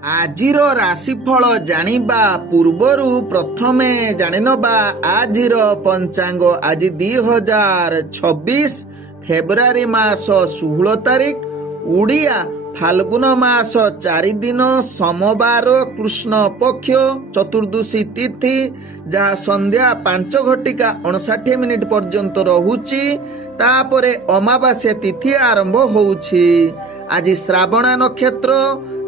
ଆଜିର ରାଶିଫଳ ଜାଣିବା ପୂର୍ବରୁ ପ୍ରଥମେ ଜାଣିନେବା ଆଜିର ପଞ୍ଚାଙ୍ଗ। ଆଜି 2026 ଫେବୃଆରୀ ମାସ 16 ତାରିଖ, ଓଡ଼ିଆ ଫାଲ୍ଗୁନ ମାସ 4 ଦିନ, ସୋମବାର, କୃଷ୍ଣ ପକ୍ଷ, ଚତୁର୍ଦ୍ଦଶୀ ତିଥି, ଯାହା ସନ୍ଧ୍ୟା 5:59 ପର୍ଯ୍ୟନ୍ତ ରହୁଛି। ତାପରେ ଅମାବାସ୍ୟା ତିଥି ଆରମ୍ଭ ହେଉଛି। ଆଜି ଶ୍ରାବଣା ନକ୍ଷତ୍ର,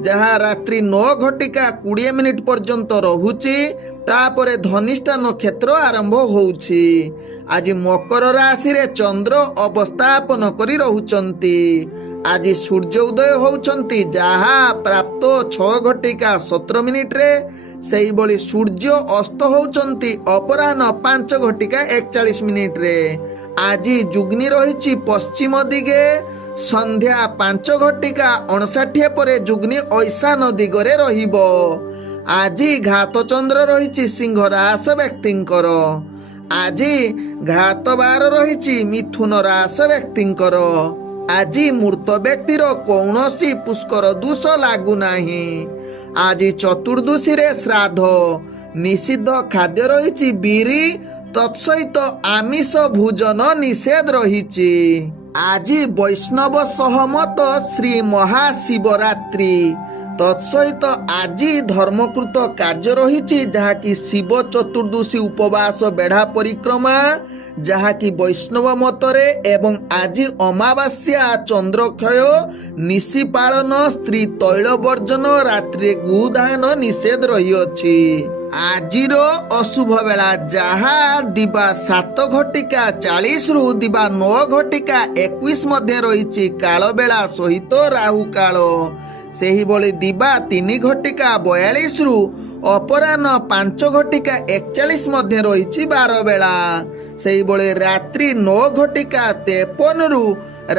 ଯାହା ରାତ୍ରି 9:20 ପର୍ଯ୍ୟନ୍ତ ରହୁଛି। ତାପରେ ଧନିଷ୍ଠା ନକ୍ଷତ୍ର ଆରମ୍ଭ ହେଉଛି। ଆଜି ମକର ରାଶିରେ ଚନ୍ଦ୍ର ଅବସ୍ଥାପନ କରି ରହୁଛନ୍ତି। ଆଜି ସୂର୍ଯ୍ୟ ଉଦୟ ହେଉଛନ୍ତି, ଯାହା ପ୍ରାପ୍ତ 6:17 ସେହିଭଳି ସୂର୍ଯ୍ୟ ଅସ୍ତ ହେଉଛନ୍ତି ଅପରାହ୍ନ 5:41। ଆଜି ଯୁଗ୍ନି ରହିଛି ପଶ୍ଚିମ ଦିଗେ, ସନ୍ଧ୍ୟା 5:59 ପରେ ଯୁଗ୍ନି ଐଶାନ ଦିଗରେ ରହିବ। ଆଜି ଘାତ ଚନ୍ଦ୍ର ରହିଛି ସିଂହ ରାଶ ବ୍ୟକ୍ତିଙ୍କର। ଆଜି ଘାତ ବାର ରହିଛି ମିଥୁନ ରାଶ ବ୍ୟକ୍ତିଙ୍କର। ଆଜି ମୃତ ବ୍ୟକ୍ତିର କୌଣସି ପୁଷ୍କର ଦୋଷ ଲାଗୁନାହିଁ। ଆଜି ଚତୁର୍ଦ୍ଦଶୀରେ ଶ୍ରାଦ୍ଧ, ନିଷିଦ୍ଧ ଖାଦ୍ୟ ରହିଛି ବିରି, ତତ୍ସହିତ ଆମିଷ ଭୋଜନ ନିଷେଧ ରହିଛି। ଆଜି ବୈଷ୍ଣବ ସହମତ ଶ୍ରୀ ମହାଶିବରାତ୍ରି, ତତ୍ସହିତ ଆଜି ଧର୍ମକୃତ କାର୍ଯ୍ୟ ରହିଛି, ଯାହାକି ଶିବ ଚତୁର୍ଦ୍ଦଶୀ ଉପବାସ ବେଢା ପରିକ୍ରମା, ଯାହାକି ବୈଷ୍ଣବ ମତରେ। ଏବଂ ଆଜି ଅମାବାସ୍ୟା, ଚନ୍ଦ୍ରକ୍ଷୟ, ନିଶି ପାଳନ, ସ୍ତ୍ରୀ ତୈଳ ବର୍ଜନ, ରାତ୍ରିରେ ଗୋଦାନ ନିଷେଧ ରହିଅଛି। ଆଜିର ଅଶୁଭ ବେଳା, ଯାହା ଦିବା 7:40 ଦିବା 9:21 ମଧ୍ୟ ରହିଛି। କାଳ ବେଳା ସହିତ ରାହୁ କାଳ। ସେହିଭଳି ଦିବା 3:42 ଅପରାହ୍ନ 5:41 ମଧ୍ୟ ରହିଛି ବାର ବେଳା। ସେହିଭଳି ରାତ୍ରି 9:53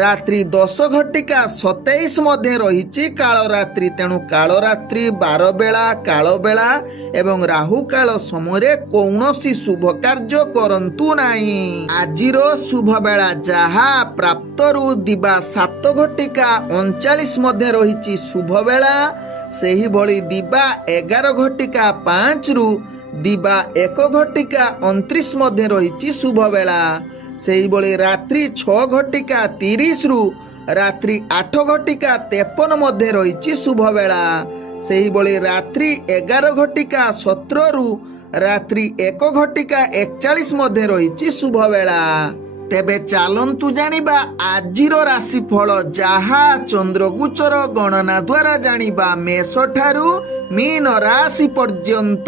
ରାତ୍ରି 10:27 ମଧ୍ୟ ରହିଛି କାଳରାତ୍ରି। ତେଣୁ କାଳରାତ୍ରି, ବାର ବେଳା, କାଳ ବେଳା ଏବଂ ରାହୁ କାଳ ସମୟରେ କୌଣସି ଶୁଭ କାର୍ଯ୍ୟ କରନ୍ତୁ ନାହିଁ। ଆଜିର ଶୁଭ ବେଳା, ଯାହା ପ୍ରାପ୍ତରୁ ଦିବା 7:39 ମଧ୍ୟ ରହିଛି ଶୁଭ ବେଳା। ସେହିଭଳି ଦିବା 11:05 ଦିବା 1:29 ମଧ୍ୟ ରହିଛି ଶୁଭ ବେଳା। ସେହିଭଳି ରାତ୍ରି 6:30 ରାତ୍ରି 8:53 ମଧ୍ୟ ରହିଛି ଶୁଭ ବେଳା। ସେହିଭଳି ରାତ୍ରି 11:17 ରାତ୍ରି 1:41 ମଧ୍ୟ ରହିଛି ଶୁଭ ବେଳା। ତେବେ ଚାଲନ୍ତୁ ଜାଣିବା ଆଜିର ରାଶିଫଳ, ଯାହା ଚନ୍ଦ୍ରଗୋଚର ଗଣନା ଦ୍ୱାରା ଜାଣିବା। ମେଷ ଠାରୁ ମୀନ ରାଶି ପର୍ଯ୍ୟନ୍ତ।